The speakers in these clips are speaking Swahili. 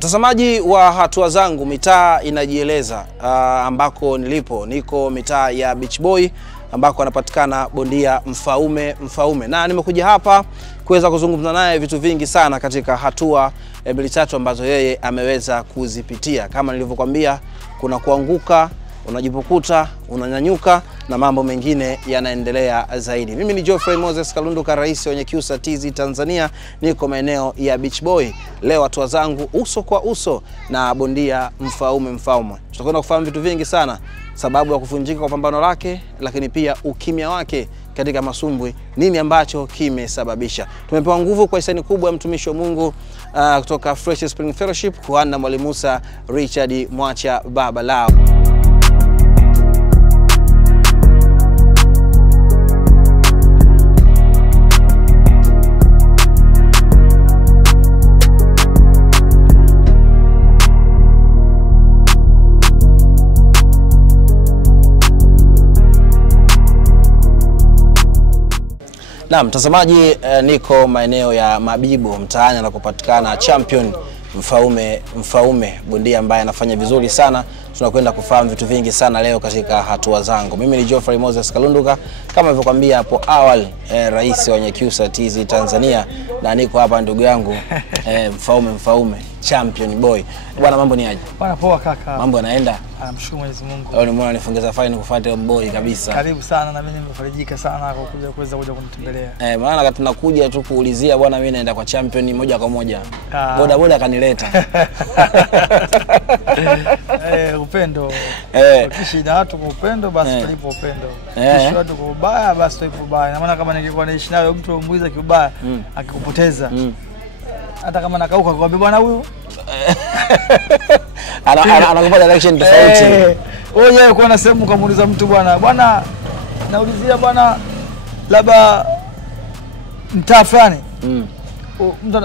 Mtazamaji wa Hatua Zangu, mitaa inajieleza ambako niko mitaa ya Beach Boy ambako anapatikana bondia Mfaume. Na nimekuja hapa kuweza kuzungumza naye vitu vingi sana katika hatua mbili tatu ambazo yeye ameweza kuzipitia. Kama nilivyokuambia, kuna kuanguka, unajipukuta, unanyanyuka na mambo mengine yanaendelea zaidi. Mimi ni Geoffrey Moses Kalunduka, rais wa Nyakyusa TZ Tanzania. Niko maeneo ya Beach Boy. Leo Hatua Zangu uso kwa uso na bondia Mfaume. Tutakwenda kufahamu vitu vingi sana, sababu ya kuvunjika kwa pambano lake, lakini pia ukimya wake katika masumbwi, nini ambacho kimesababisha. Tumepewa nguvu kwa hisani kubwa ya mtumishi wa Mungu kutoka Fresh Spring Fellowship, Kuhani Mwalimu Musa Richard Mwacha Baba Lao. Na mtazamaji, niko maeneo ya Mabibo, mtaani anakopatikana champion Mfaume, bondia ambaye anafanya vizuri sana. Tunakwenda kufahamu vitu vingi sana leo katika Hatua Zangu. Mimi ni Geoffrey Moses Kalunduka, kama nilivyokuambia hapo awali, rais wa Nyakyusa TZ Tanzania, na niko hapa ndugu yangu Mfaume champion boy. Bwana, mambo ni aje? Bwana poa kaka. Mambo yanaenda? Namshukuru Mwenyezi Mungu. Leo nimeona nifongeza fine kufuata boy kabisa. Karibu sana, na mimi nimefarijika sana kwa kuja kunitembelea. Maana wakati tunakuja tu kuulizia bwana, mimi naenda kwa champion moja kwa moja. Boda akanileta. Upendo. Ukiishi na watu kwa upendo basi tulipo upendo. Ukiishi watu kwa ubaya basi tulipo ubaya. Na maana kama ningekuwa naishi nawe mtu umuiza kiubaya akikupoteza. Hata kama nakauka kwa bwana huyu anakupa direction tofauti. Wewe kwa nasema kumuuliza mtu bwana naulizia bwana labda mtaa fulani. Mtu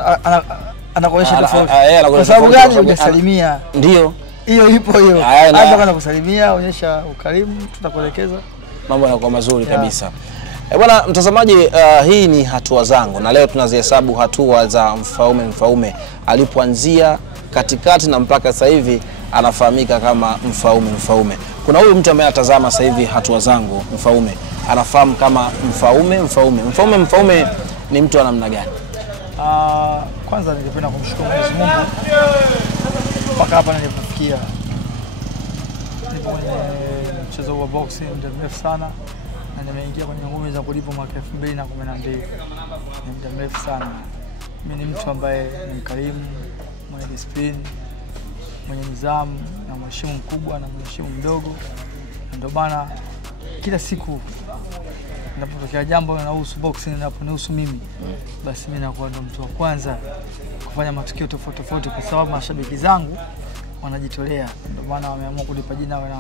anakuonyesha tofauti. Kwa sababu gani? Hujasalimia. Ndio. Hiyo ipo hiyo. Hata kana kusalimia, onyesha ukarimu, tutakuelekeza. Mambo yanakuwa mazuri kabisa. Bwana mtazamaji, hii ni Hatua Zangu, na leo tunazihesabu hatua za Mfaume alipoanzia, katikati na mpaka sasa hivi anafahamika kama Mfaume. Kuna huyu mtu ambaye anatazama sasa hivi Hatua Zangu, Mfaume anafahamu kama Mfaume ni mtu wa namna gani? Kwanza ningependa kumshukuru Mwenyezi Mungu mpaka hapa nilipofikia. Nipo kwenye mchezo wa boxing muda mrefu sana, na nimeingia kwenye ngumi za kulipo mwaka 2012. Ni muda mrefu sana. Mimi ni mtu ambaye ni mkarimu, mwenye discipline, mwenye nidhamu, na mheshimu mkubwa na mheshimu mdogo. Ndio maana kila siku ninapotokea jambo linalohusu boxing, linalohusu mimi, basi mimi nakuwa ndo mtu wa kwanza kufanya matukio tofauti kwa sababu mashabiki zangu wanajitolea. Ndio maana wameamua kulipa jina na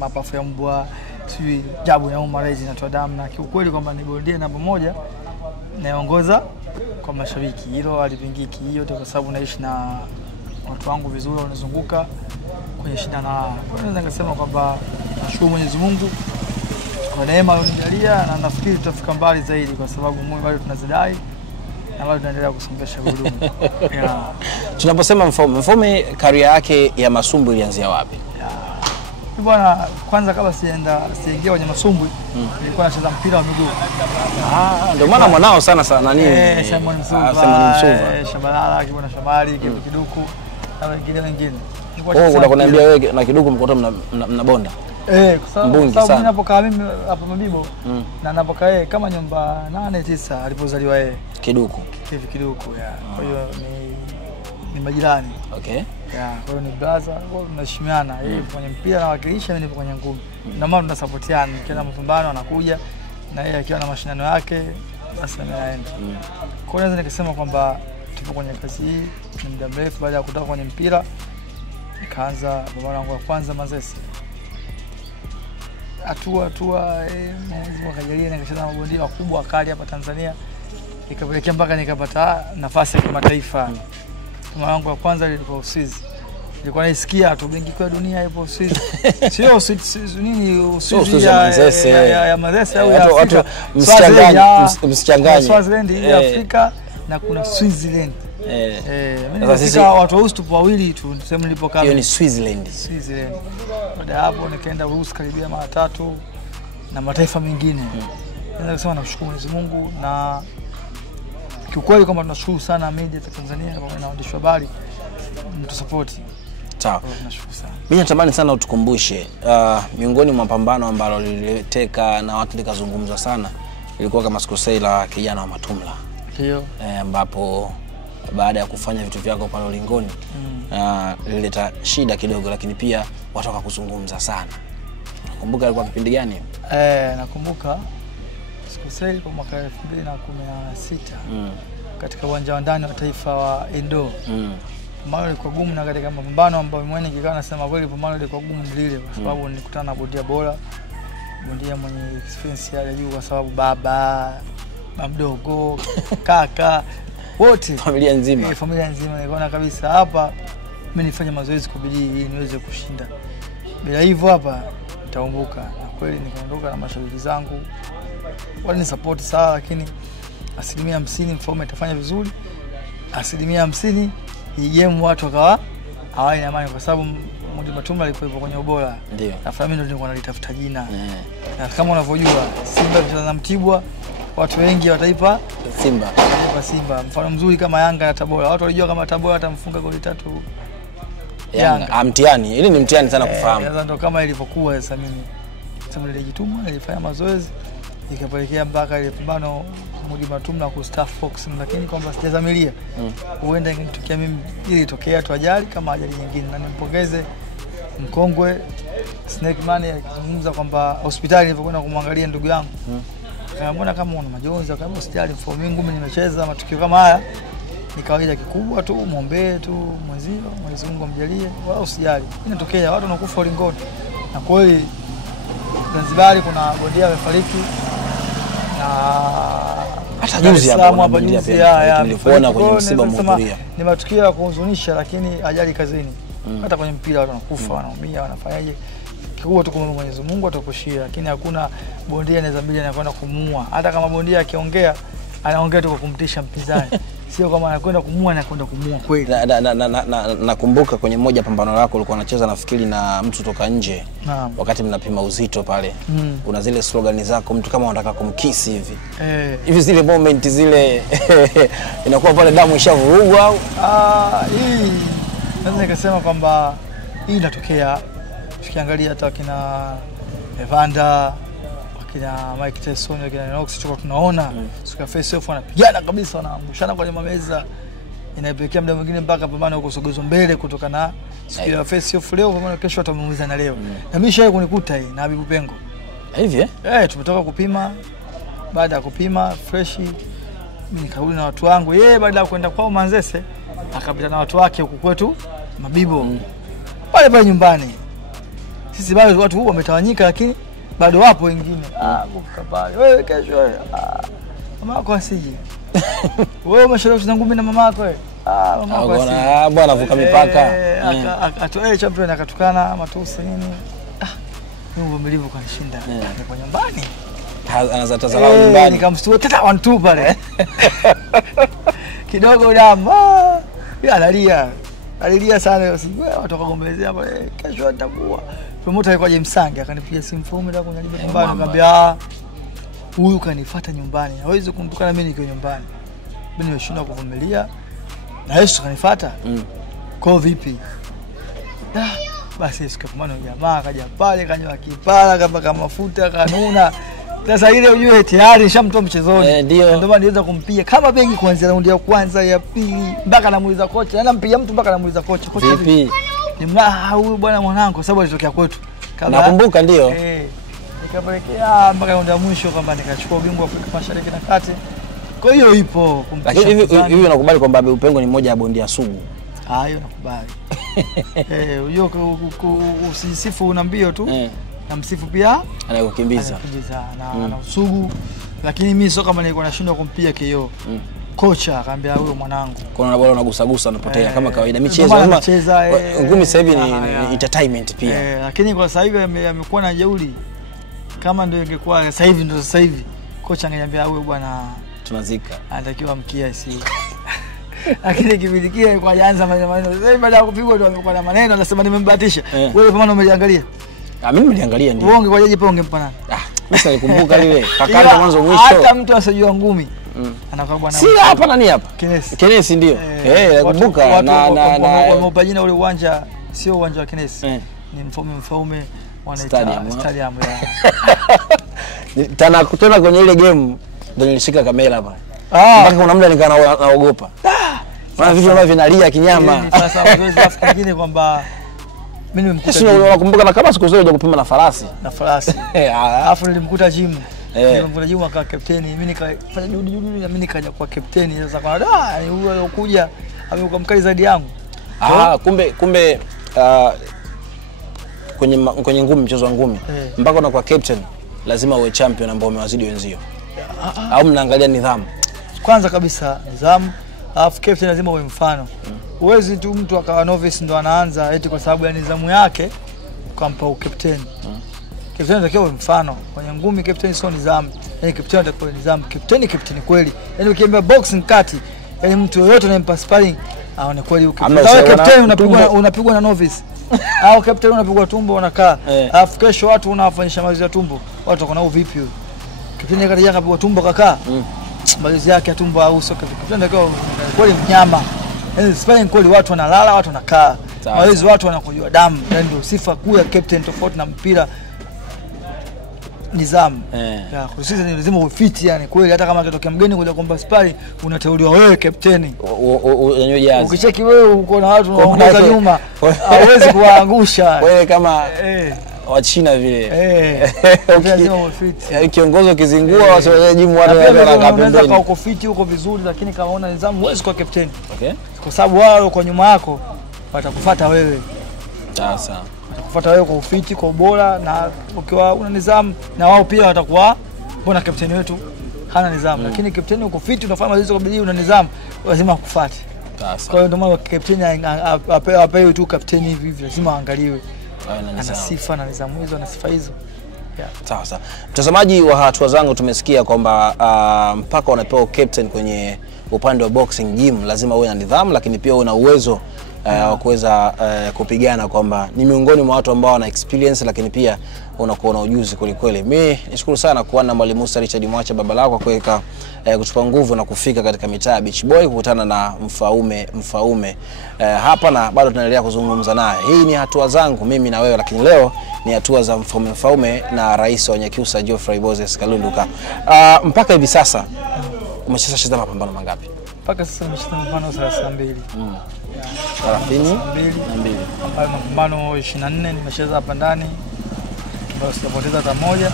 mapafu ya mbwa, sijui jabu ya Umarezi na damu, na kiukweli kwamba ni bondia namba moja naongoza kwa mashabiki. Hilo halipingiki. Hiyo kwa sababu naishi na watu wangu vizuri, wanazunguka kwenye shida na. Kwa hiyo ningesema kwamba nashukuru Mwenyezi Mungu kwa neema aliyonijalia, na nafikiri tutafika mbali zaidi kwa sababu Mungu bado tunazidai na bado tunaendelea kusongesha gurudumu. Tunaposema Mfaume, career yake ya masumbwi ilianzia wapi? Bwana, kwanza kabla sijaingia kwenye masumbwi, nilikuwa nacheza mpira wa miguu. Ndio maana mwanao sana nini? Simon Msuva, Shabalala, Kibwana Shabali, Kiduku na wengine. Unakoniambia wewe na Kiduku mkoto mnabonda? Kwa sababu mimi napokaa mimi hapa Mabibo, na napokaa yeye kama nyumba 8-9 alipozaliwa yeye. Kiduku. Kwa hiyo ni majirani. Okay. Kwa hiyo ni brother, tunaheshimiana. Yeye kwenye mpira na wakilisha, mimi nipo kwenye ngumi. Ndio maana tunasupportiana. Nikienda mapambano anakuja, na yeye akiwa na mashindano yake basi anaenda. Kwa hiyo naweza nikasema kwamba tupo kwenye kazi hii ni muda mrefu. Baada ya kutoka kwenye mpira nikaanza pambano langu la kwanza Manzese. Hatua Mungu akajalia nikacheza mabondia wakubwa wakali hapa Tanzania. Ikapelekea mpaka nikapata nafasi ya kimataifa. Pambano langu la kwanza lilikuwa Uswizi. Nilikuwa naisikia tu benki kwa dunia ipo Uswizi. Sio Uswizi ya Manzese au ya Afrika. Msichanganye. Swaziland ya Afrika. na kuna Switzerland. Mimi sasa nilifika watu weusi tupo wawili tu sehemu nilipokaa. Hiyo ni Switzerland. Baada hapo nikaenda Urusi karibia mara 3 na mataifa mengine. Naweza kusema namshukuru Mwenyezi Mungu, na kiukweli kama tunashukuru sana media za Tanzania pamoja na waandishi wa habari mtu support. Sawa. Tunashukuru sana. Mimi natamani sana utukumbushe miongoni mwa mapambano ambalo liliteka na watu likazungumzwa sana ilikuwa kama sikosei la kijana wa Matumla. Ndio. Ambapo baada ya kufanya vitu vyako pale ulingoni lilileta shida kidogo, lakini pia watu wakakuzungumza sana. Nakumbuka ilikuwa kipindi gani? Nakumbuka sikosei kwa mwaka 2016 katika uwanja wa ndani wa taifa wa Indo. Pambano lilikuwa gumu, na katika mapambano ambayo mwenye kikawa nasema kweli pambano lilikuwa gumu lile kwa sababu nilikutana na bondia bora, bondia mwenye experience ya juu, kwa sababu baba mdogo kaka wote familia nzima niliona kabisa hapa mimi nifanye mazoezi kwa bidii ili niweze kushinda. Bila hivyo hapa nitaumbuka. Na kweli nikaondoka na mashabiki zangu wale support sawa, lakini 50% Mfaume itafanya vizuri, 50% hii game watu wakawa hawana amani, kwa sababu Mudi Matumla alikuwa kwenye ubora. Ndio. Na mimi ndio nilikuwa nalitafuta jina. Na kama unavyojua Simba ikicheza na Mtibwa watu wengi wataipa Simba. Mfano mzuri kama Yanga na Tabora. Watu walijua kama Tabora atamfunga goli 3 Yanga. Mtihani. Ili ni mtihani sana kufahamu. Sasa ndio kama ilivyokuwa sasa mimi. Sema nilijituma, nilifanya mazoezi, ikapelekea mpaka ile pambano Mudi Matumla ku staff boxing, lakini kwamba sijazamilia. Huenda ingetokea mimi ili itokea tu ajali kama ajali nyingine. Na nimpongeze mkongwe Snake Man akizungumza kwamba hospitali nilipokwenda kumwangalia ndugu yangu. Mbona kama una majonzi, kama usijali Mfaume ngumi nimecheza, matukio kama haya ni kawaida, kikubwa tu muombe tu mwenzio, Mwenyezi Mungu amjalie, wala usijali. Inatokea watu wanakufa ulingoni. Na kweli Zanzibar kuna bondia amefariki, na hata juzi hapa bondia pia nilipoona kwenye msiba mhudhuria. Ni matukio ya kuhuzunisha, lakini ajali kazini. Hata kwenye mpira watu wanakufa, wanaumia, wanafanyaje? Kikubwa tu kwa Mwenyezi Mungu atakushia, lakini hakuna bondia anaweza mbili anakwenda kumuua. Hata kama bondia akiongea, anaongea tu kwa kumtisha mpinzani. Sio kama anakwenda kumuua, anakwenda kumuua kweli. Nakumbuka kwenye moja pambano lako ulikuwa unacheza nafikiri na mtu toka nje. Wakati mnapima uzito pale. Una zile slogan zako, mtu kama anataka kumkisi hivi. Hivi zile moment zile inakuwa pale damu ishavurugwa au? Hii naweza nikasema kwamba hii inatokea. Tukiangalia hata kina Evander, kina Mike Tyson, kina Knox, tunaona siku face off wanapigana kabisa, wanaangushana kwenye meza, inapelekea muda mwingine mpaka pambano kusogezwa mbele kutoka na siku ya face off leo pambano kesho atamuumiza na leo. Na mimi shaye kunikuta hii na Habibu Pengo hivi tumetoka kupima. Baada ya kupima fresh mimi nikarudi na watu wangu, yeye baada ya kwenda kwao Manzese akapita na watu wake huku kwetu Mabibo pale nyumbani. Sisi bado watu huo wametawanyika, lakini bado wapo wengine. Pale wewe kesho wewe mama yako asije. Wewe umeshauri zangu mimi na mama yako wewe. Mama yako asije. Bwana avuka mipaka. Atoe champion akatukana matusi nini. Mungu mvumilivu kanishinda. Kwa nyumbani. Anaanza tazama nyumbani. Nikamstua tata 1-2 pale. Kidogo damu. Alilia sana watu wakagombezea pale, kesho nitakuwa. Promoter alikuwa Msange akanipigia simu, Mfaume ndio kuniambia nyumbani, nikamwambia huyu kanifuata nyumbani, hawezi kunitukana mimi nikiwa nyumbani. Mimi nimeshindwa kuvumilia na Yesu kanifuata. Kwa vipi? Basi siku pambano jamaa akaja pale kanywa kipara kama mafuta kanuna. Sasa ile ujue tayari nishamtoa mchezoni. Ndio maana niweza kumpiga kama bengi kuanzia raundi ya kwanza, ya pili mpaka namuuliza kocha. Anampiga mtu mpaka namuuliza kocha. Kocha vipi? Huyu bwana mwanangu sababu alitokea kwetu. Nakumbuka ndio. Nikapelekea mpaka raundi ya mwisho kwamba nikachukua ubingwa wa Afrika Mashariki na Kati. Kwa hiyo ipo kumpisha. Lakini hivi unakubali kwamba Habibu Pengo ni mmoja ya bondia sugu? Hiyo nakubali. Unajua usisifu una mbio tu. Na msifu pia anakukimbiza na usugu, lakini mimi sio kama nilikuwa nashindwa kumpiga KO. Kocha akaambia huyo mwanangu, kuna bora unagusagusa unapotea kama kawaida michezo kama ngumi sasa hivi ni entertainment pia. Lakini kwa sasa hivi amekuwa na jeuri. Kama ndio ingekuwa sasa hivi kocha angeniambia huyo bwana tunazika. Anatakiwa mkia si. Lakini kibilikia kwa janza maneno. Sasa baada ya kupigwa ndio amekuwa na maneno anasema nimembahatisha. Wewe kama umeliangalia? Mimi nimeliangalia ndio. Uonge kwa jaji pa ungempa nani? Sasa nikumbuka lile kakanda mwanzo mwisho. Hata mtu asijua ngumi. Anakaa bwana. Si hapa nani hapa? Kenesi ndio. Nakumbuka na wamepa jina ule uwanja sio uwanja wa Kenesi. Ni Mfaume wanaita stadium ya. Tena kwenye ile game ndio nilishika kamera hapa. Mpaka kuna muda nikana naogopa. Maana vitu ambavyo vinalia kinyama. Sasa mazoezi rafiki nyingine kwamba mimi nimemkuta. Sisi nakumbuka na kama siku zote kupima na farasi. Na farasi. Alafu nilimkuta gym. Nilimkuta gym akawa captain. Mimi nikafanya juhudi na mimi nikaja kuwa captain. Sasa kwa huyo aliyokuja amekuwa mkali zaidi yangu. Kumbe kwenye ngumi, mchezo wa ngumi mpaka unakuwa captain lazima uwe champion ambao umewazidi wenzio. Au mnaangalia nidhamu? Kwanza kabisa nidhamu, alafu captain lazima uwe mfano. Uwezi tu mtu akawa novice ndo anaanza eti kwa sababu ya nidhamu yake ukampa captain. Captain anatakiwa uwe mfano. Kwenye ngumi captain sio nidhamu. Yaani captain anatakiwa nidhamu. Captain kweli. Yaani ukiambia boxing kati, yaani mtu yoyote anayempa sparring aone kweli captain unapigwa na novice. Au captain unapigwa tumbo unakaa. Alafu kesho watu unawafanyisha mazoezi ya tumbo. Watu wako nao vipi huyo? Captain kaja akapigwa tumbo kakaa. Mazoezi yake ya tumbo au sio captain ndio kweli mnyama. Yaani sparring kweli watu wanalala, watu wanakaa. Mazoezi watu wanakujua damu. Ndio sifa kuu ya captain tofauti na mpira. Nidhamu. Ya sisi ni lazima ufit yani kweli hata kama kitokea mgeni kuja kuomba sparring unateuliwa wewe captain. Unanywa jazi. Ukicheki wewe uko na watu wanaongoza nyuma hauwezi kuwaangusha. Wewe kama wa China vile. Lazima ufit. Yaani kiongozi ukizingua wasoje jimu watu wanataka pembeni. Unaweza uko fit uko vizuri lakini kama una nidhamu huwezi kuwa captain. Kwa sababu wao kwa nyuma yako watakufuata wewe. Sasa kufuata wewe kwa ufiti, kwa ubora na ukiwa una nidhamu na wao pia watakuwa mbona captain wetu hana nidhamu. Lakini captain uko fit unafanya mazoezi kwa bidii una nidhamu lazima akufuate. Sasa kwa hiyo ndio maana captain apewe tu captain hivi lazima aangaliwe. Ana sifa na nidhamu hizo na sifa hizo. Sawa. Mtazamaji wa Hatua Zangu, tumesikia kwamba mpaka unapewa captain kwenye upande wa boxing gym lazima uwe na nidhamu lakini pia uwe na uwezo wa kuweza kupigana, kwamba ni miongoni mwa watu ambao wana experience lakini pia unakuwa na ujuzi kweli. Mimi nishukuru sana kuwa na Mwalimu Musa Richard Mwacha baba lako kuweka kutupa nguvu na kufika katika mitaa ya Beach Boy kukutana na Mfaume hapa, na bado tunaendelea kuzungumza naye. Hii ni Hatua Zangu mimi na wewe, lakini leo ni hatua za Mfaume na rais wa Nyakyusa Geoffrey Moses Kalunduka. Mpaka hivi sasa umeshacheza mapambano mangapi? Mpaka sasa nimecheza mapambano 32. 32. Mapambano 24 nimecheza hapa ndani. Sijapoteza hata moja.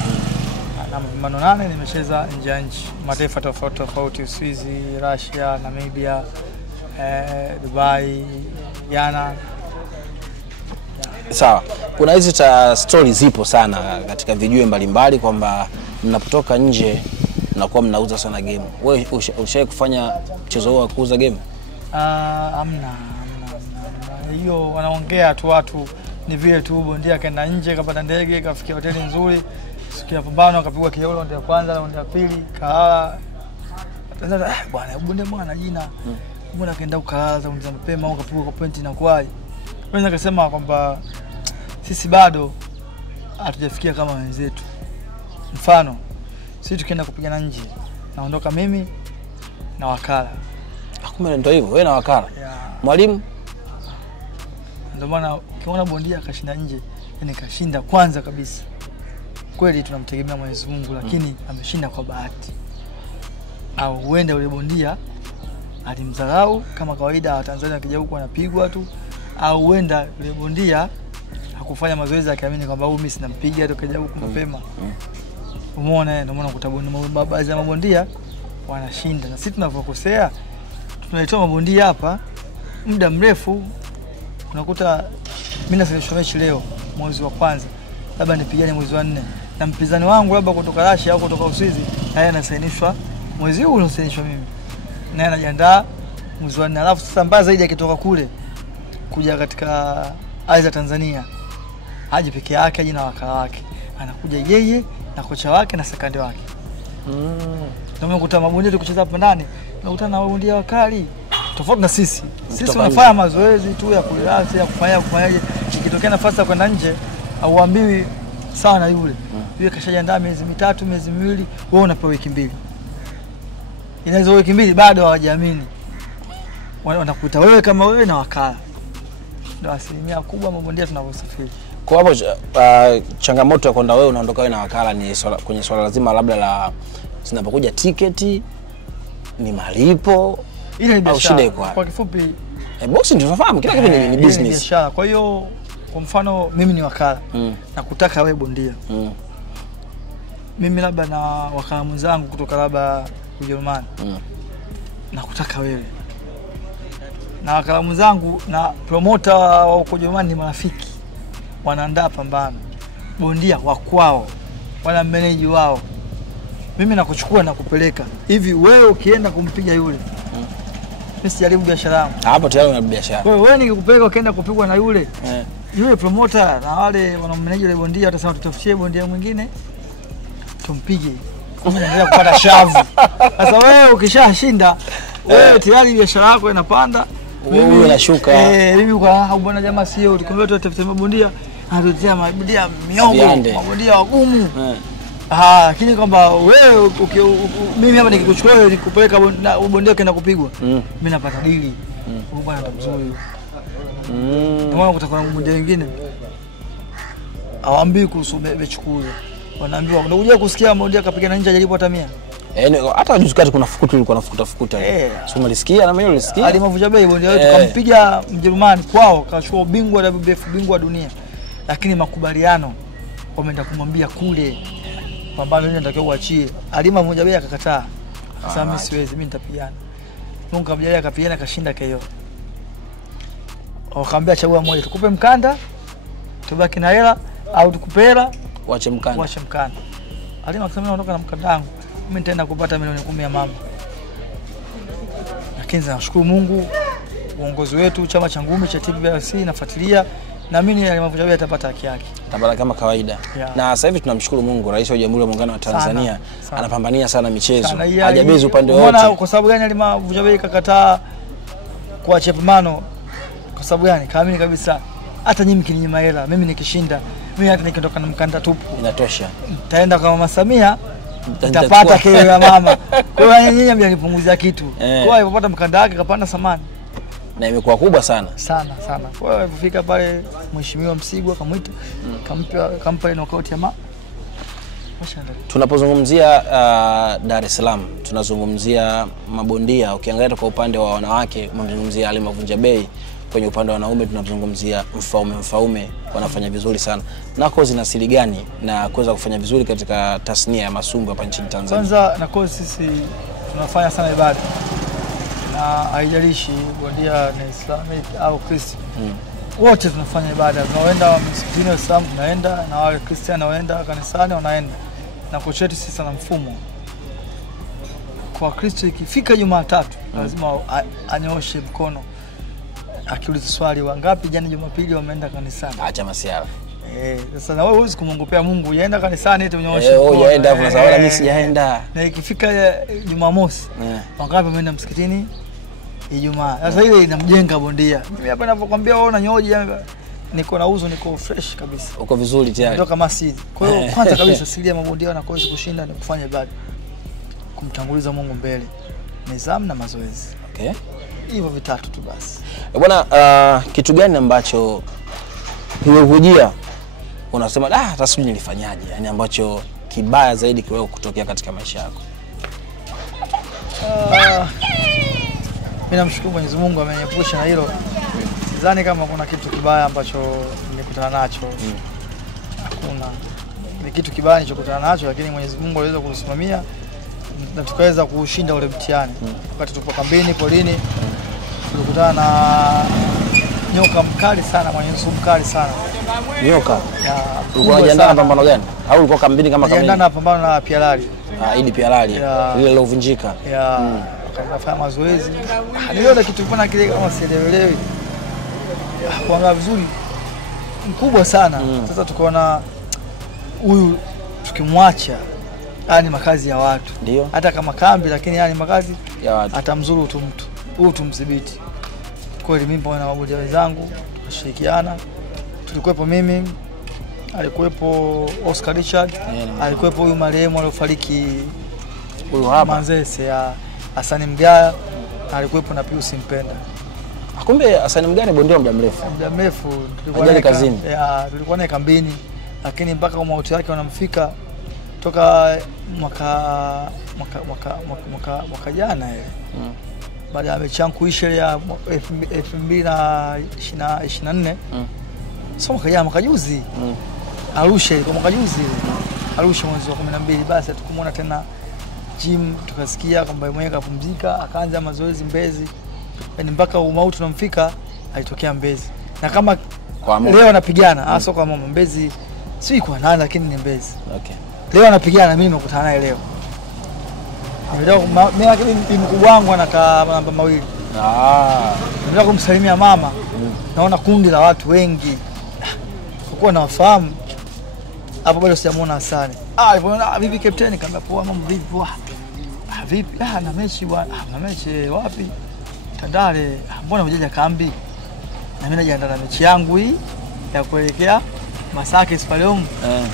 Na mapambano 8 nimecheza nje ya nchi. Mataifa tofauti, Uswizi, Russia, Namibia, Dubai, Ghana. Sawa. Kuna hizi stories zipo sana katika video mbalimbali kwamba mnapotoka nje mnakuwa mnauza sana game. Wewe ushawahi kufanya mchezo wa kuuza game? Hamna. Hiyo wanaongea tu watu, ni vile tu bondia kaenda nje kapata ndege kafikia hoteli nzuri, siku ya pambano akapigwa kiolo ndio ya kwanza na ndio ya pili kaa. Bwana bondia bwana jina. Mbona kaenda ukalaza umza mapema au kapigwa kwa point na kwai. Mimi nikasema kwamba sisi bado hatujafikia kama wenzetu. Mfano sisi tukienda kupigana nje naondoka mimi na wakala. Kumbe ndio hivyo, wewe na wakala. Mwalimu ndio maana ukiona bondia akashinda nje, yani kashinda kwanza kabisa. Kweli tunamtegemea Mwenyezi Mungu lakini ameshinda kwa bahati. Au huenda yule bondia alimdharau kama kawaida wa Tanzania akija huko anapigwa tu, au huenda yule bondia hakufanya mazoezi akiamini kwamba huyu mimi sinampiga tu kaja huko mapema. Umeona, ndio maana kutabuni baadhi ya mabondia wanashinda. Na sisi tunavokosea tunalitoa mabondia hapa muda mrefu. Unakuta mimi naseleshwa mechi leo mwezi wa kwanza, labda nipigane mwezi wa 4 na mpinzani wangu labda kutoka Russia au kutoka Uswizi, naye anasainishwa mwezi huu unasainishwa mimi, naye anajiandaa mwezi wa 4. Alafu sasa mbaya zaidi akitoka kule kuja katika aiza Tanzania aje peke yake, aje na wakala wake, anakuja yeye na kocha wake na sekande wake. Tumekuta mabondia tukicheza hapa ndani, tunakutana na mabondia wakali. Tofauti na sisi. Sisi tunafanya mazoezi tu ya kurelax, ya kufanyaje. Ikitokea nafasi ya kwenda nje, auambiwi sana yule. Yule kashajiandaa miezi 3, miezi 2, wewe unapewa wiki 2. Inaweza wiki 2 bado hawajiamini. Wanakuita wewe kama wewe na wakala. Ndio asilimia kubwa mabondia tunavyosafiri. Kwa hapo changamoto ya kwenda wewe unaondoka wewe na wakala ni kwenye swala lazima labda la zinapokuja tiketi, ni malipo, ile ni biashara. Kwa kifupi boxing tunafahamu kila kitu ni business. Ni biashara. Kwa hiyo kwa mfano mimi ni wakala na kutaka wewe bondia. Mimi labda na wakala mwenzangu kutoka labda Ujerumani. Na kutaka wewe. Na wakala mwenzangu na promoter wa Ujerumani ni marafiki. Wanaandaa pambano. Bondia wa kwao, wana manage wao. Mimi nakuchukua na kupeleka. Hivi wewe ukienda kumpiga yule, mimi sijaribu biashara yangu. Hapo tayari una biashara. Wewe nikikupeleka ukaenda kupigwa na yule. Yule promoter na wale wana manage yule bondia watasema tutafutie bondia mwingine tumpige. Kama unaendelea kupata shavu. Sasa wewe ukishashinda, wewe tayari biashara yako inapanda. Mimi unashuka. Mimi kwa bwana jamaa sio tukiambia tutafute mabondia, atutia mabondia miongo, mabondia wagumu. Lakini kwamba wewe mimi hapa nikikuchukua wewe nikupeleka bondia kaenda kupigwa. Mimi napata dili. Huyu bwana ndo mzuri. Unaona kutakuwa na bondia wengine. Hawaambii kuhusu bechukua. Wanaambiwa unakuja kusikia bondia kapigana nje ajalipo hata 100. Hata juzi kati kuna fukutu ilikuwa nafukuta. Sio mlisikia na mimi nilisikia. Alimavunja bei bondia wetu kampiga Mjerumani kwao kachukua ubingwa wa WBF bingwa wa dunia. Lakini makubaliano wameenda kumwambia kule pambano ile natakiwa uachie. Alimavunja bei akakataa. Sasa mimi siwezi, mimi nitapigana. Mungu kamjalia akapigana kashinda KO. Wakamwambia chagua moja, tukupe mkanda tubaki na hela au tukupe hela uache mkanda. Uache mkanda. Alima akasema naondoka na mkanda wangu. Mimi nitaenda kupata milioni 10 ya mama. Lakini nashukuru Mungu uongozi wetu chama cha ngumi cha TBRC nafuatilia na mimi Alimavunja bei atapata haki yake. Tabara kama kawaida. Na sasa hivi tunamshukuru Mungu Rais wa Jamhuri ya Muungano wa Tanzania anapambania sana michezo. Hajabezi upande wote. Unaona kwa sababu gani Alimavunja bei kakataa kuacha pambano? Kwa sababu gani? Kaamini kabisa hata nyinyi mkininyima hela, mimi nikishinda, mimi hata nikiondoka na mkanda tupu inatosha. Nitaenda kwa Mama Samia, nitapata kile ya mama. Kwa hiyo nyinyi mjanipunguzia kitu. Kwa hiyo alipopata mkanda wake kapanda samani. Na imekuwa kubwa sana. Sana. Kwa hiyo alipofika pale Mheshimiwa Msigwa akamwita, kampa ile knockout ya mama. Tunapozungumzia Dar es Salaam, tunazungumzia mabondia. Ukiangalia kwa upande wa wanawake, tunazungumzia Alimavunja bei. Kwenye upande wa wanaume tunazungumzia Mfaume wanafanya vizuri sana. Nako zina siri gani na kuweza kufanya vizuri katika tasnia ya masumbu hapa nchini Tanzania? Kwanza nako sisi tunafanya sana ibada. Na haijalishi bondia ni Islamic au Kristo. Wote tunafanya ibada. Tunaenda msikitini wa Islam tunaenda na wale Kristiano wanaenda kanisani wanaenda. Na kocha wetu sisi na mfumo. Kwa Kristo ikifika Jumatatu lazima anyooshe mkono. Akiuliza swali wangapi jana Jumapili wameenda kanisani? Acha masiara. Sasa na wewe huwezi kumongopea Mungu, yaenda kanisani eti unyooshe mkono. Yaenda kuna sababu mimi sijaenda. Na ikifika Jumamosi, wangapi wameenda msikitini Ijumaa? Sasa ile inamjenga bondia. Mimi hapa ninapokuambia wewe unanyoja niko na uzo niko fresh kabisa. Uko vizuri tayari. Ndio kama sisi. Kwa hiyo kwanza kabisa siri ya mabondia wanakozi kushinda ni kufanya ibada. Kumtanguliza Mungu mbele. Nidhamu na mazoezi. Okay. Hivyo vitatu tu basi. Bwana, kitu gani ambacho kimekujia unasema hata sijui nilifanyaje, yani ambacho kibaya zaidi kiwewe kutokea katika maisha yako? Mimi namshukuru Mwenyezi Mungu ameniepusha na hilo. Sidhani kama kuna kitu kibaya ambacho nilikutana nacho. Hakuna. Ni kitu kibaya nilichokutana nacho, lakini Mwenyezi Mungu aliweza kusimamia na tukaweza kushinda ule mtihani. Wakati tupo kambini polini tulikutana na nyoka mkali sana, mwenye sumu mkali sana. Nyoka? Ulikuwa unajiandaa na pambano gani? Au ulikuwa kambini kama kambini? Unajiandaa na pambano na Pialali. Idi Pialali. Lile lilovunjika. Akafanya mazoezi. Niliona kitu kuna kile kama sielewelewi. Kuangalia vizuri mkubwa sana. Sasa tukaona huyu tukimwacha ni makazi ya watu. Ndio. Hata kama kambi lakini ni makazi ya watu. Atamzuru tu mtu. Huyu tumdhibiti. Kweli mimi pamoja na mabondia wenzangu tukashirikiana. Tulikuwepo mimi, alikuwepo Oscar Richard, alikuwepo huyu marehemu aliyofariki huyu hapa Manzese ya Hassan Mgaya, alikuwepo na Pius Mpenda. Kumbe Hassan Mgaya ni bondia muda mrefu. Muda mrefu tulikuwa kazini. Tulikuwa naye kambini, lakini mpaka mauti yake unamfika toka mwaka jana ile. Baada ya mechi yangu kuisha ya 2024. So mwaka juzi. Arusha kwa mwaka juzi. Arusha mwezi wa 12 basi tukumuona tena gym, tukasikia kwamba yeye mwenyewe kapumzika, akaanza mazoezi Mbezi. Yaani mpaka umauti tunamfika alitokea Mbezi. Na kama leo anapigana, hasa kwa mama Mbezi si kwa nani lakini ni Mbezi. Okay. Leo anapigana mimi nimekutana naye leo. Ndio mimi lakini mkubwa wangu anakaa namba 2. Ndio kumsalimia mama. Naona kundi la watu wengi. Kwa nawafahamu. Hapo bado sijamuona Hassan. Alipoona vipi captain kaambia poa mama vipi poa. Vipi? Na mechi bwana. Na mechi wapi? Tandale. Mbona hujaja kambi? Na mimi najiandaa na mechi yangu hii ya kuelekea Masaki Spalong.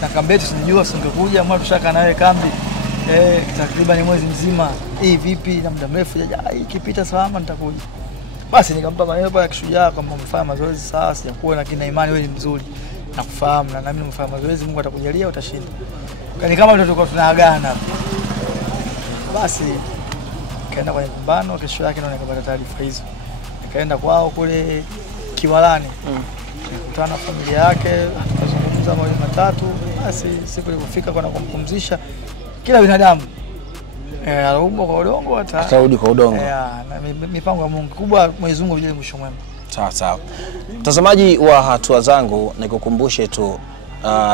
Na kambi yetu sinijua singekuja mwa tushaka nawe kambi. Takriban mwezi mzima. Vipi na muda mrefu jaja ikipita salama nitakuja. Basi nikampa maneno ya kishujaa kama umefanya mazoezi sawa, sijakuwa lakini na imani wewe ni mzuri. Nakufahamu na mimi nimefanya mazoezi, Mungu atakujalia utashinda. Kani kama ndio tulikuwa tunaagana. Basi kaenda kwenye pambano, kesho yake ndo nikapata taarifa hizo. Nikaenda kwao kule Kiwalani. Nikutana na familia yake, tukazungumza mawili matatu. Basi siku ilipofika kwenda kumpumzisha kila binadamu anaumwa kwa udongo atarudi kwa udongo. Na mipango ya Mungu kubwa, Mwenyezi Mungu ajalie mwisho mwema. Sawa. Mtazamaji wa Hatua Zangu, nikukumbushe tu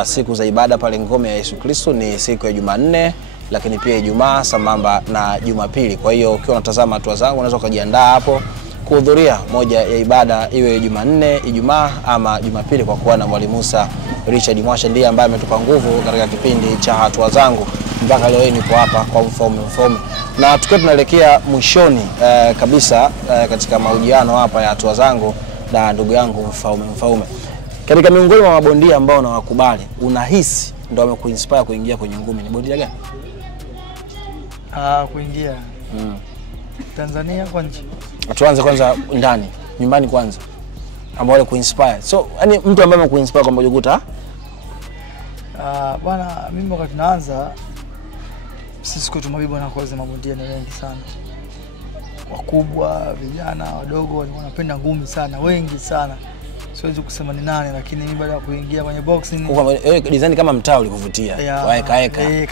siku za ibada pale Ngome ya Yesu Kristo ni siku ya Jumanne, lakini pia Ijumaa sambamba na Jumapili. Kwa hiyo ukiwa unatazama Hatua Zangu unaweza kujiandaa hapo kuhudhuria moja ya ibada, iwe Jumanne, Ijumaa ama Jumapili, kwa kuwa na Mwalimu Musa Richard Mwasha ndiye ambaye ametupa nguvu katika kipindi cha Hatua Zangu mpaka leo nipo hapa kwa mfaume. Na tukiwa tunaelekea mwishoni kabisa katika mahojiano hapa ya Hatua Zangu na ndugu yangu mfaume. Katika miongoni mwa mabondia ambao unawakubali, unahisi ndio wamekuinspire kuingia kwenye ngumi, ni bondia gani? Kuingia Tanzania kwa nchi. Tuanze kwanza ndani, nyumbani kwanza. Ambao wale kuinspire. So, yani mtu ambaye amekuinspire kwamba unajikuta bwana mimi wakati naanza sisi kwetu Mabibo na kozi mabondia ni wengi sana. Wakubwa, vijana, wadogo walikuwa wanapenda ngumi sana, wengi sana. Siwezi kusema ni nani, lakini mimi baada ya kuingia kwenye boxing design kama mtaa ulikuvutia.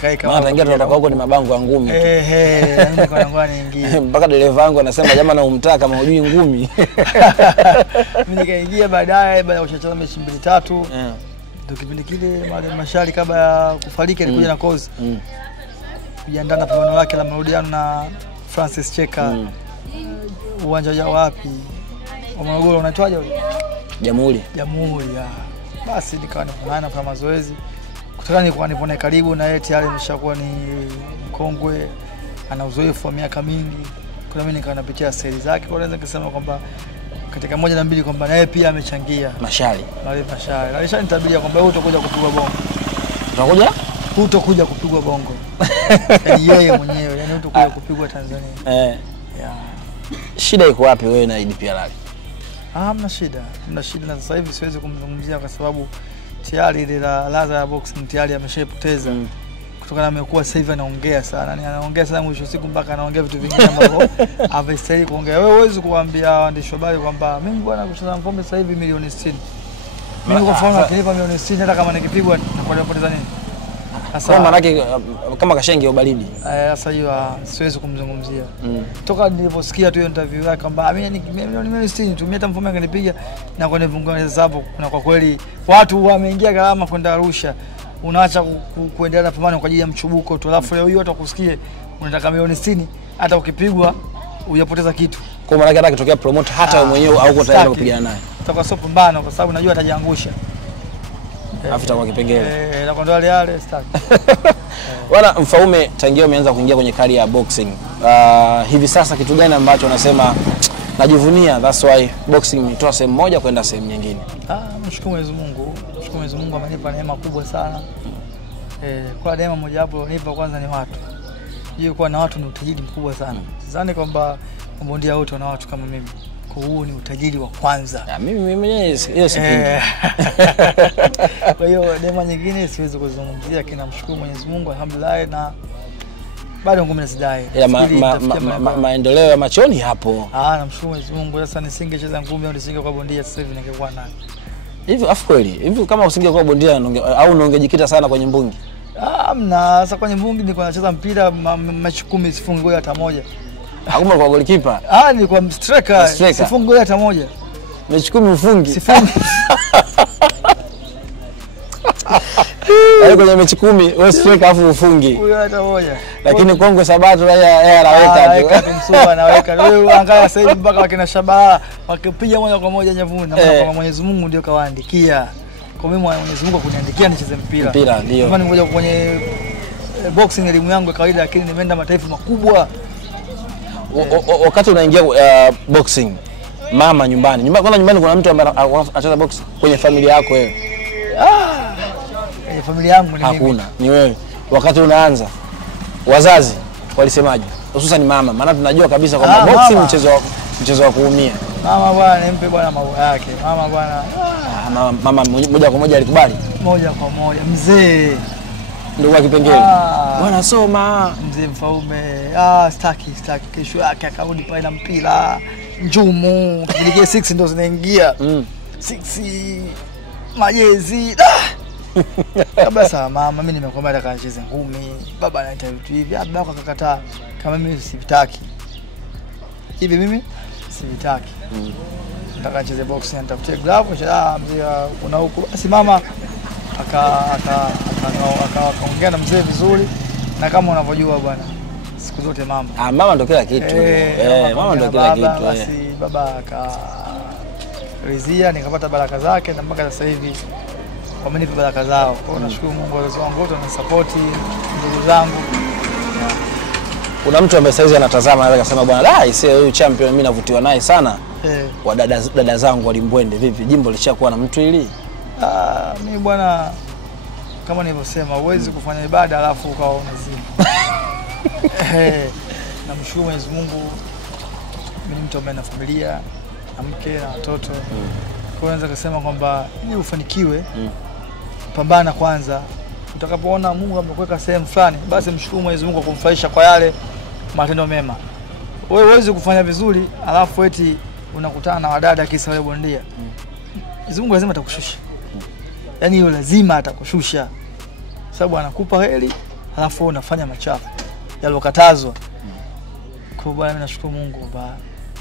Kaeka. Maana tangia tunatoka huko ni mabango ya ngumi. Mimi kwa ngoja niingie. Mpaka dereva wangu anasema jamaa na umtaa kama hujui ngumi. Mimi nikaingia baada ya kucheza mechi 2-3. Ndio kipindi kile Mashari kabla ya kufariki alikuja na kozi. Kujiandaa na pambano lake la marudiano na Francis Cheka. Uwanja wa wapi? Wa Morogoro unaitwaje ule? Jamhuri. Basi nikawa nafanya mazoezi. Kutokana nilikuwa nipo karibu na yeye tayari nimeshakuwa ni mkongwe, ana uzoefu wa miaka mingi. Kwa mimi nikawa napitia siri zake, kwa naweza kusema kwamba katika 1 na 2 kwamba naye pia amechangia. Mashari. Alishanitabia kwamba wewe utakuja kupigwa bongo. Utakuja kupigwa bongo. Yaani yeye mwenyewe, yani utakuja kupigwa Tanzania. Shida iko wapi wewe na IDP Halali? Hamna shida na sasa hivi siwezi kumzungumzia kwa sababu tayari ile ladha ya boxing tayari ameshapoteza. Kutokana amekuwa sasa hivi anaongea sana. Anaongea sana mwisho siku mpaka anaongea vitu vingine ambavyo havistahili kuongea. Wewe huwezi kuambia waandishi habari kwamba mimi bwana kucheza ngome sasa hivi milioni 60. Mimi kwa mfano akilipa milioni 60 hata kama nikipigwa nakwenda kupoteza nini? Sasa maana yake kama kashengi au baridi. Sasa hiyo siwezi kumzungumzia. Toka niliposikia tu hiyo interview yake kwamba mimi ni milioni 60 tu, mimi hata mfumo angenipiga na kwa nivunga hesabu, na kwa kweli watu wameingia gharama kwenda Arusha. Unaacha kuendelea na pambano kwa ajili ya mchubuko tu, alafu leo hiyo watu wakusikie unataka milioni 60 hata ukipigwa hujapoteza kitu. Kwa maana yake hata kitokea promoter hata wewe mwenyewe hauko tayari kupigana naye. Toka sio pambano kwa sababu najua atajiangusha. Afuta kwa kipengele. Na kwa ndo yale staki. Bwana Mfaume, tangia umeanza kuingia kwenye career ya boxing, hivi sasa kitu gani ambacho unasema najivunia, that's why boxing imetoa sehemu moja kwenda sehemu nyingine? Mshukuru Mwenyezi Mungu. Mshukuru Mwenyezi Mungu amenipa neema kubwa sana. Kwa neema moja hapo nipa kwanza ni watu. Hiyo kuwa na watu ni utajiri mkubwa sana. Sidhani kwamba bondia wote wana watu kama mimi. Kwa hiyo ni utajiri wa kwanza. Mimi mwenyewe hiyo sipindi. Kwa hiyo neema nyingine siwezi kuzungumzia, lakini namshukuru Mwenyezi Mungu alhamdulillah, na bado ngome nasidai. Maendeleo ya machoni hapo. Namshukuru Mwenyezi Mungu. Sasa nisingecheza ngumi au nisingekuwa bondia sasa hivi ningekuwa nani? Hivi afu kweli, hivi kama usingekuwa bondia au ungejikita sana kwenye mbungi? Hamna, sasa kwenye mbungi nilikuwa nacheza mpira mechi 10 sifungi goli hata moja. Hakuna kwa goalkeeper. Nilikuwa striker, sifungi goli hata moja. Mechi 10 mfungi. Sifungi. Kwenye mechi 10 wewe striker afu ufungi. Goli hata moja. Lakini Kongo Sabato yeye anaweka tu. Msuba anaweka. Wewe angalia sasa hivi mpaka wakina Shabaha wakipiga moja kwa moja nyavuni, na kwa Mwenyezi Mungu ndio kawaandikia. Kwa mimi Mwenyezi Mungu kuniandikia nicheze mpira. Mpira ndio. Kama ningoja kwenye boxing elimu yangu ya kawaida, lakini nimeenda mataifa makubwa. Wakati unaingia boxing, mama nyumbani kuna mtu ambaye anacheza boxing kwenye familia yako wewe? Kwenye familia yangu ni mimi. Hakuna, ni wewe. Wakati unaanza wazazi walisemaje? Hususan mama, maana tunajua kabisa kwamba boxing mchezo wa kuumia. Mama bwana nimpe bwana maua yake. Mama bwana mama moja kwa moja alikubali. Moja kwa moja mzee ndio kwa kipengele. Bwana soma mzee Mfaume. Staki kesho yake akarudi pale na mpira njumu kipelekea 6 ndo zinaingia. 6 majezi. Kabisa mama mimi nimekwambia nataka nicheze ngumi. Baba anaita vitu hivi. Baba akakataa kama mimi sivitaki. Hivi mimi sivitaki. Nataka nicheze boxing, nitafutie glove. Mzee kuna huko. Basi mama akaongea na mzee vizuri, na kama unavyojua bwana siku zote mama mama ndio kila kitu. Mama ndio kila kitu. Basi baba akaridhia, nikapata baraka zake, na mpaka sasa hivi wamenipa baraka zao. Kwa hiyo nashukuru Mungu, wazazi wangu wote wanisupport, ndugu zangu. Kuna mtu ambaye saizi anatazama anaweza kusema bwana ise huyu champion mimi navutiwa naye sana. Wa dada zangu walimbwende vipi? Jimbo lishakuwa na mtu hili? Mimi bwana kama nilivyosema huwezi kufanya ibada alafu ukawa unazima. Namshukuru Mwenyezi Mungu, mimi mtu ambaye na familia, na mke na watoto. Kwa hiyo naweza kusema kwamba ili ufanikiwe pambana kwanza. Utakapoona Mungu amekuweka sehemu fulani, basi mshukuru Mwenyezi Mungu kwa kumfurahisha kwa yale matendo mema. Wewe huwezi kufanya vizuri alafu eti unakutana na wadada kisa wewe bondia. Mwenyezi Mungu lazima atakushusha. Yaani hiyo lazima atakushusha. Sababu anakupa heri alafu unafanya machafu yalokatazwa. Kwa bwana mimi nashukuru Mungu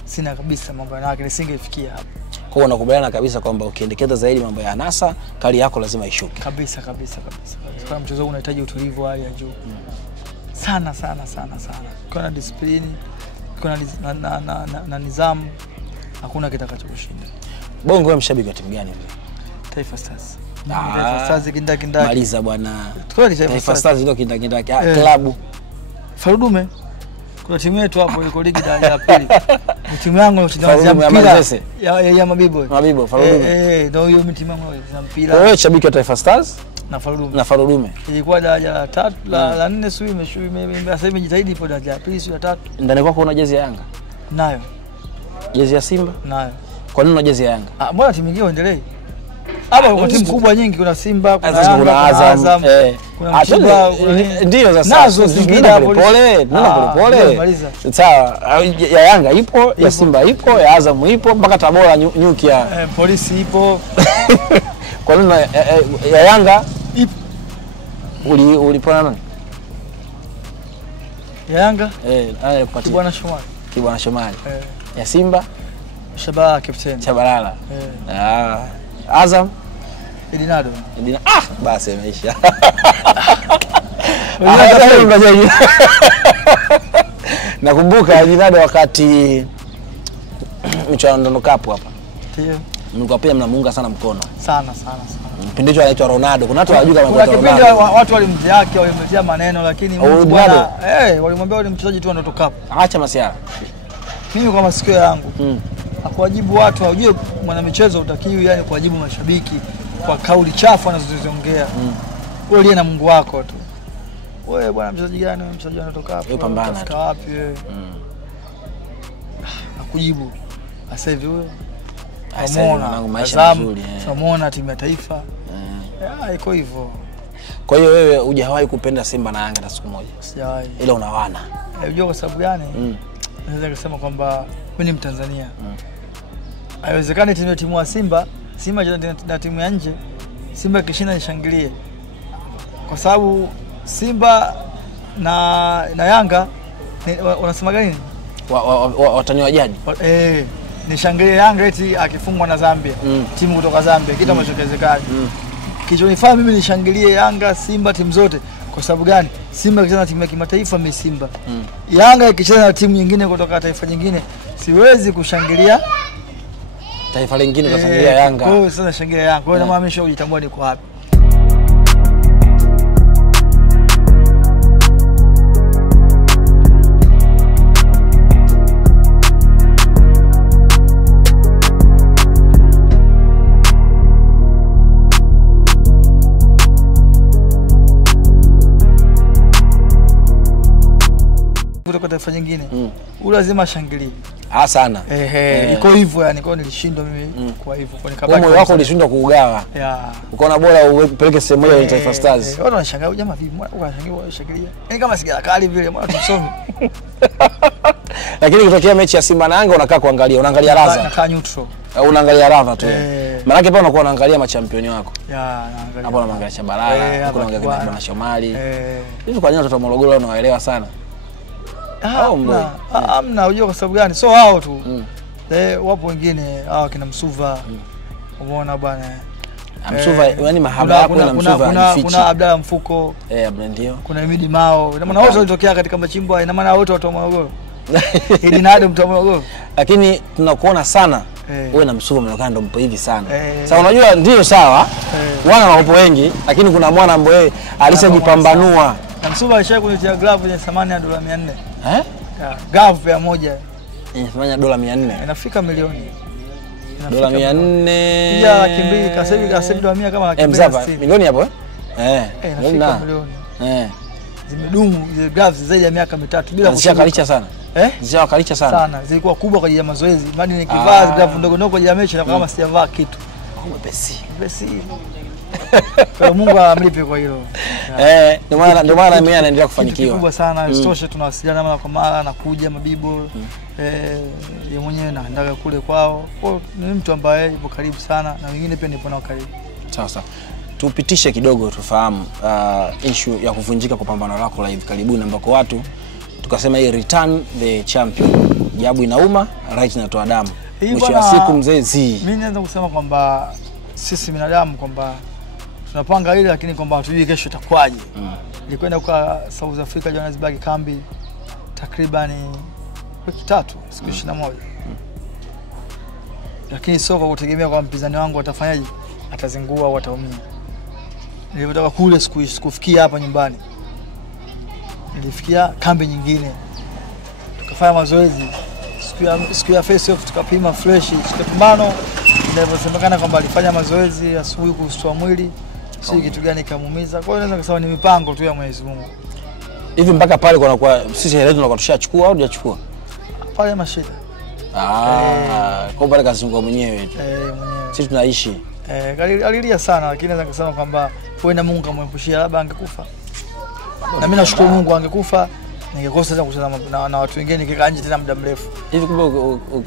sina kabisa mambo yake, nisingefikia hapo. Kwa hiyo unakubaliana kabisa kwamba ukiendekeza zaidi mambo ya anasa, kali yako lazima ishuke. Kabisa. Kwa mchezo huu unahitaji utulivu wa hali ya juu. Sana. Kuna discipline, kuna na nidhamu, hakuna kitakachokushinda. Bongo wewe mshabiki wa timu gani vile? Taifa Stars. Taifa Stars kindaki. Maliza bwana. Kweli Taifa Stars ndio kindaki. Klabu Farudume. Kuna timu yetu hapo iko ligi daraja la pili. Ni timu yangu inayocheza mpira ya Mabibo. Mabibo Farudume. Ndio hiyo timu yangu ya mpira. Wewe shabiki wa Taifa Stars na Farudume. Ilikuwa daraja la 3 la 4 sio sasa hivi jitahidi ipo daraja la pili sio ya 3. Ndani kwako una jezi ya Yanga? Nayo. Jezi ya Simba? Nayo. Kwa nini una jezi ya Yanga? Mbona timu nyingine endelee? Hapa kuna timu kubwa nyingi, kuna Simba, kuna Azam, kuna Simba, ndio sasa nazo zingine pole. Sawa, ya Yanga ipo, ya Simba ipo, ya Azam ipo, mpaka Tabora nyukia. Polisi ipo. Kwa nini ya Yanga ipo? Ulipona nani? Ya Yanga? Alikupatia Kibwana Shomari. Ya Simba Shabaha captain. Shabalala. Azam Edinado. Basi imeisha. Nakumbuka Edinado wakati mchano Cup hapa. Ndio. Mlikuwa pia mnamuunga sana mkono. Sana. Kipindi hicho anaitwa Ronaldo. Kuna watu hawajui kama anaitwa Ronaldo. Kipindi watu walimdhihaki, walimtia maneno lakini bwana walimwambia yule mchezaji tu anatoka hapo. Acha masiara. Mimi kwa masikio yangu akuwajibu watu, hujue mwana michezo utakiwi yani kuwajibu mashabiki kwa kauli chafu anazoziongea. Wewe liye na Mungu wako tu. Wewe bwana mchezaji gani, wewe mchezaji anatoka hapo? Wewe pambana. Unafika wapi wewe? Akujibu. Sasa hivi wewe mwanangu maisha mazuri. Tunamuona timu ya taifa. Iko hivyo. Kwa hiyo wewe hujawahi kupenda Simba na Yanga hata siku moja? Sijawahi. Ila unawana. Unajua kwa sababu gani? Naweza kusema kwamba mimi ni Mtanzania. Haiwezekani timu ya Simba na timu ya nje, Simba kishinda nishangilie. Kwa sababu Simba na Yanga unasema gani? Watani wa jadi. Nishangilie Yanga eti akifungwa na Zambia. Timu kutoka Zambia, kitu ambacho kiwezekani. Kichonifanya mimi nishangilie Yanga, Simba, timu zote. Kwa sababu gani? Simba ikicheza na timu ya kimataifa mimi Simba. Yanga ikicheza na timu nyingine kutoka taifa nyingine, siwezi kushangilia taifa lingine, kushangilia Yanga. Kwa hiyo sasa nashangilia Yanga. Kwa hiyo na mimi kujitambua niko wapi. Kutoka taifa nyingine lazima shangilie sana. Iko hivyo yani, kwa nilishindwa mimi kwa hivyo, kwa nikabaki moyo wako ulishindwa kuugawa. Ukaona bora upeleke sehemu moja ya Taifa Stars. Watu wanashangaa jamaa vipi, unashangilia yani kama sigara kali vile, mbona tusomi. Lakini kitokea mechi ya Simba na Yanga unakaa kuangalia, unaangalia raza. Nakaa neutral. Unaangalia raza tu. Maana yake pale unakuwa unaangalia machampioni wako. Naangalia. Hapo unaangalia Shabalala, huko unaangalia Bwana Shomali. Hivi kwa nini watoto wa Morogoro wanaelewa sana? Hamna, unajua kwa sababu gani? So hao tu. Wapo wengine hao kina Msuva. Umeona bwana. Msuva yani mahaba yako na Msuva. Kuna Abdalla Mfuko. Ndio. Kuna Himidi Mao. Ina maana wote walitokea katika machimbo, ina maana wote watu wa Morogoro. Ili nado mtu wa Morogoro. Lakini tunakuona sana wewe na Msuva mnakaa ndo mpo hivi sana. Sasa unajua ndio sawa. Wana wapo wengi, lakini kuna mwana ambaye alishajipambanua. Na Msuva alishaye kunitia glove yenye thamani ya dola 400. Glove ya moja inafanya dola 400. Inafika milioni. Dola 400. Ya laki 2 kasebi dola 100 kama laki 2. Milioni hapo milioni. Zimedumu zile gloves zaidi ya miaka 3 bila kushakalisha sana. Zishakalisha sana. Sana. Zilikuwa kubwa kwa ajili ya mazoezi. Mimi nikivaa glove ndogo ndogo kwa ajili ya mechi na kama sijavaa kitu. Mwepesi. Kwa Mungu amlipe kwa hilo. Ndio maana mimi anaendelea kufanikiwa. Kubwa sana. Isitoshe tunawasiliana mara kwa mara na kuja Mabibo. Yeye mwenyewe naendaga kule kwao. Kwa ni mtu ambaye yupo karibu sana na wengine pia nipo nao karibu. Sawa. Tupitishe kidogo tufahamu issue ya kuvunjika kwa pambano lako la hivi karibuni ambako watu tukasema hii return the champion. Jabu inauma, right inatoa damu. Mwisho wa siku mzee mimi naweza kusema kwamba sisi binadamu kwamba tunapanga ile lakini kwamba hatujui kesho itakwaje. Nilikwenda kwa South Africa Johannesburg kambi takriban wiki 3, siku 21. Lakini sio kwa kutegemea kwa mpinzani wangu atafanyaje, atazingua au ataumia. Nilipotoka kule sikufikia hapa nyumbani. Nilifikia kambi nyingine. Tukafanya mazoezi. Siku ya face off tukapima fresh, tukapimano. Nilivyosemekana kwamba alifanya mazoezi asubuhi kustua mwili. Si kitu gani kamuumiza. Kwa hiyo naweza kusema ni mipango tu ya Mwenyezi Mungu. Hivi mpaka pale kwa sisi leo tunakuwa tushachukua au hujachukua? Pale mashida. Kwa pale kazunguka mwenyewe tu. Mwenyewe. Sisi tunaishi. Alilia sana lakini naweza kusema kwamba huenda Mungu amempushia labda angekufa. Na mimi nashukuru Mungu angekufa ningekosa tena kukutana na watu wengine nikikaa nje tena muda mrefu. Hivi kumbe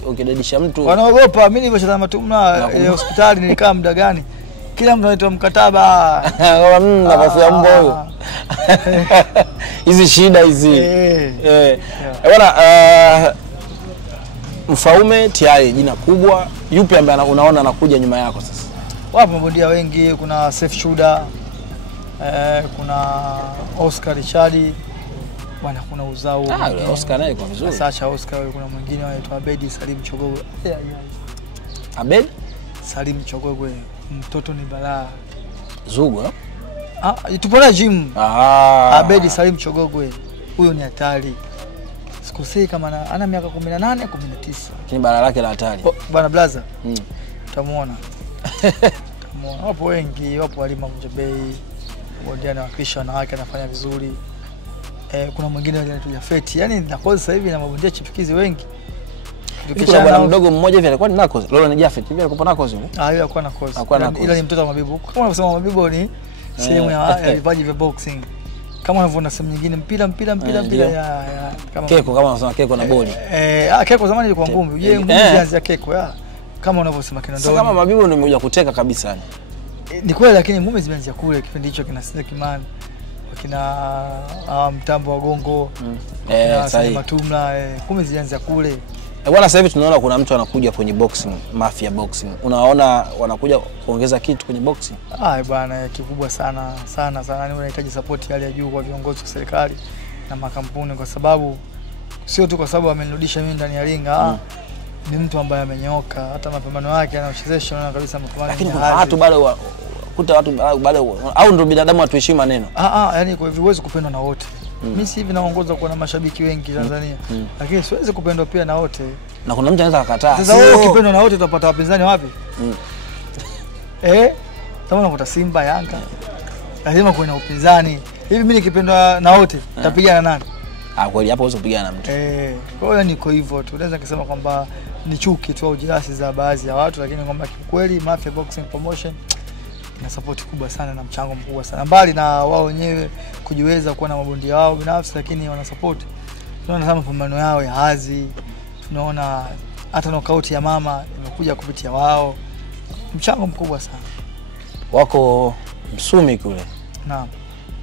ukidadisha mtu wanaogopa. Mimi nilipocheza matumna hospitali nilikaa muda gani? Kila mtu anaitwa mkataba. Nafasi ya mbwa huyo. Hizi shida hizi. Bwana Mfaume tayari jina kubwa. Yupi ambaye unaona anakuja nyuma yako sasa? Wapo mabondia wengi, kuna Safe Shuda, kuna Oscar Richard, bwana kuna Uzao. Oscar naye kwa vizuri. Sacha Oscar, kuna mwingine anaitwa Abedi Salim Chogogwe. Abedi Salim Chogogwe, mtoto ni balaa. Zugu? Tupo na gym. Abedi Salim Chogogwe. Huyo ni hatari. Sikosei kama ana miaka 18 19. Lakini bara lake la hatari. Bwana Blaza. Utamuona. Wapo wengi, wapo Halima Mjebei. Bondia na kisha wanawake anafanya vizuri. Kuna mwingine anaitwa Feti. Yaani Nakozi sasa hivi na mabondia chipukizi wengi. Kuna bwana mdogo mmoja hivi alikuwa ni Nakozi. Lolo ni Jafet. Hivi alikuwa Nakozi yule? Yule alikuwa Nakozi. Ila ni mtoto wa Mabibu. Kama unasema Mabibu ni sehemu ya vipaji vya boxing. Kama unavyoona sehemu nyingine mpira ya kama Keko, kama unasema Keko na boli. Keko zamani ilikuwa ngumi. Je, ngumi zianze Keko kama unavyosema Kinondoni. Sasa kama Mabibu ndio mmoja kuteka kabisa. Ni kweli, lakini ngumi zimeanzia kule kipindi hicho kina Sina Kimani. Wakina Mtambo wa Gongo. Sasa Matumla, ngumi zianzia kule. Bwana, sasa hivi tunaona kuna mtu anakuja kwenye boxing, Mafia Boxing. Unaona wanakuja kuongeza kitu kwenye boxing? Bwana, kikubwa sana. Ni unahitaji support hali ya juu kwa viongozi wa serikali na makampuni, kwa sababu sio tu kwa sababu amenirudisha mimi ndani ya ringa. Ni mtu ambaye amenyooka, hata mapambano yake anaochezesha unaona kabisa mapambano. Lakini kuna watu bado kuta watu bado au ndio binadamu atuheshimu maneno. Yani kwa hivyo huwezi kupendwa na wote. Mimi si hivi naongoza kwa na mashabiki wengi Tanzania. Lakini siwezi kupendwa pia na wote. Na kuna mtu anaweza kukataa. Sasa wewe ukipendwa na wote utapata wapinzani wapi? Kama unakuta Simba, Yanga, lazima kuwe na upinzani. Hivi mimi nikipendwa na wote nitapigana na nani? Kweli hapo huwezi kupigana na mtu. Kwa hiyo niko hivyo tu. Naweza kusema kwamba ni chuki tu au jirasi za baadhi ya watu, lakini kwamba kweli Mafia Boxing Promotion na support kubwa sana na mchango mkubwa sana. Mbali na wao wenyewe kujiweza kuwa na mabondia wao binafsi, lakini wana support. Tunaona kama mapambano yao ya Hazi, tunaona hata knockout ya Mama imekuja kupitia wao. Mchango mkubwa sana. Wako Msumi kule. Naam.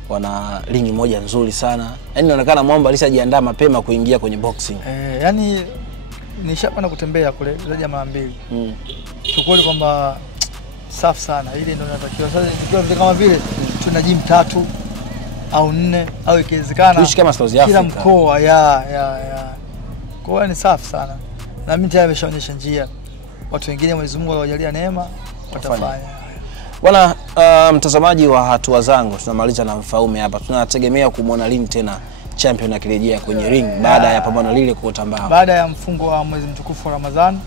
Wana ringi moja nzuri sana. Yaani inaonekana Mwamba alishajiandaa mapema kuingia kwenye boxing. Yaani nishapanda kutembea kule zaidi ya mara 2. Tukweli kwamba safi sana. Ile ndio inatakiwa. Sasa ikiwa kama vile tuna gym 3 au 4 au ikiwezekana tuishi kama South Africa. Kila mkoa kwa hiyo ni safi sana. Na mimi tayari nimeshaonyesha njia. Watu wengine Mwenyezi Mungu awajalia neema watafanya. Bwana mtazamaji wa Hatua Zangu, tunamaliza na Mfaume hapa. Tunategemea kumuona lini tena champion akirejea kwenye ring baada ya pambano lile kuotambaa. Baada ya mfungo wa mwezi mtukufu wa Ramadhani,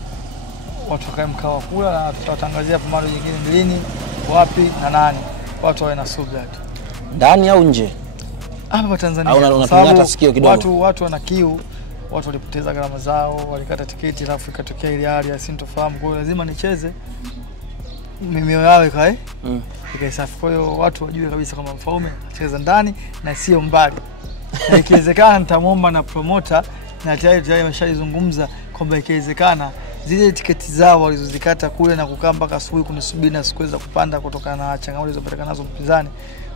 watu wakae mkao kula na tutatangazia pambano jingine lini, wapi na nani. Watu wawe na subira tu. Ndani au nje? Hapa Tanzania. Au unapata sikio kidogo. Watu wana kiu. Watu walipoteza gharama zao, walikata tiketi alafu ikatokea ile hali ya sintofahamu. Kwa hiyo lazima nicheze mimeo yao ikae safi. Kwa hiyo watu wajue kabisa kama Mfaume acheza ndani na sio mbali. Na ikiwezekana nitamuomba na promoter na tayari ameshalizungumza kwamba ikiwezekana zile tiketi zao walizozikata kule na kukaa mpaka asubuhi kunisubiri na sikuweza kupanda kutokana na changamoto zilizopatikana nazo mpinzani,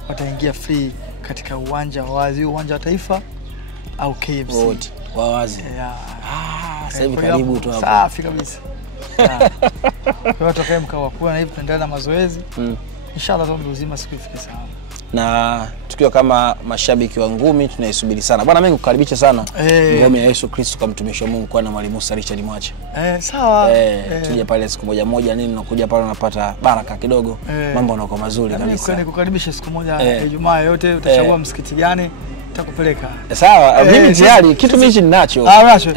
wataingia free katika uwanja wa wazi, uwanja wa Taifa au KMC. Wote wa wazi. Sasa hivi karibu tu hapo. Safi kabisa. Kwa hiyo tokea mkao kwa na hivi tunaendelea na mazoezi. Inshallah ndio uzima siku ifike sawa. Na tukiwa kama mashabiki wa ngumi tunaisubiri sana. Bwana mimi nikukaribisha sana. Ngome ya Yesu Kristo kwa mtumishi wa Mungu kwa na Mwalimu Musa Richard Mwache. Sawa. Tuje pale siku moja nini unakuja pale unapata baraka kidogo. Mambo yanakuwa mazuri kabisa. Nikukaribisha siku moja Ijumaa yote utachagua msikiti gani nitakupeleka. Sawa, mimi tayari kitu mimi ninacho.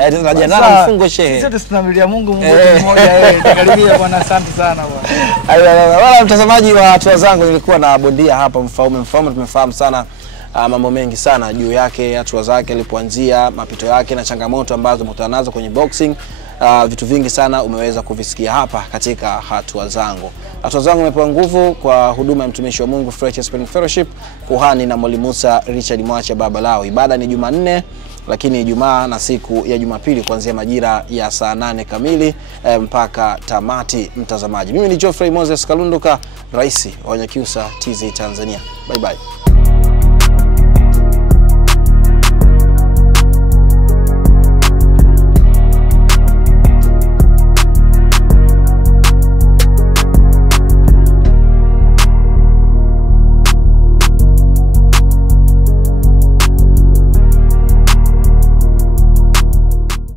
Tunajiandaa mfungo shehe. Sisi tunamlilia Mungu mmoja Karibia bwana, asante sana bwana. Wala mtazamaji wa Hatua Zangu, nilikuwa na bondia hapa Mfaume. Tumefahamu sana mambo mengi sana juu yake, hatua zake alipoanzia, mapito yake na changamoto ambazo mkutana nazo kwenye boxing. Vitu vingi sana umeweza kuvisikia hapa katika Hatua Zangu. Hatua Zangu imepewa nguvu kwa huduma ya mtumishi wa Mungu Fresh Spring Fellowship, kuhani na Mwalimu Musa Richard Mwache baba lao. Ibada ni Jumanne, lakini Ijumaa na siku ya Jumapili kuanzia majira ya saa 8 kamili mpaka tamati. Mtazamaji, mimi ni Geoffrey Moses Kalunduka, rais wa Nyakyusa TZ Tanzania. Bye bye.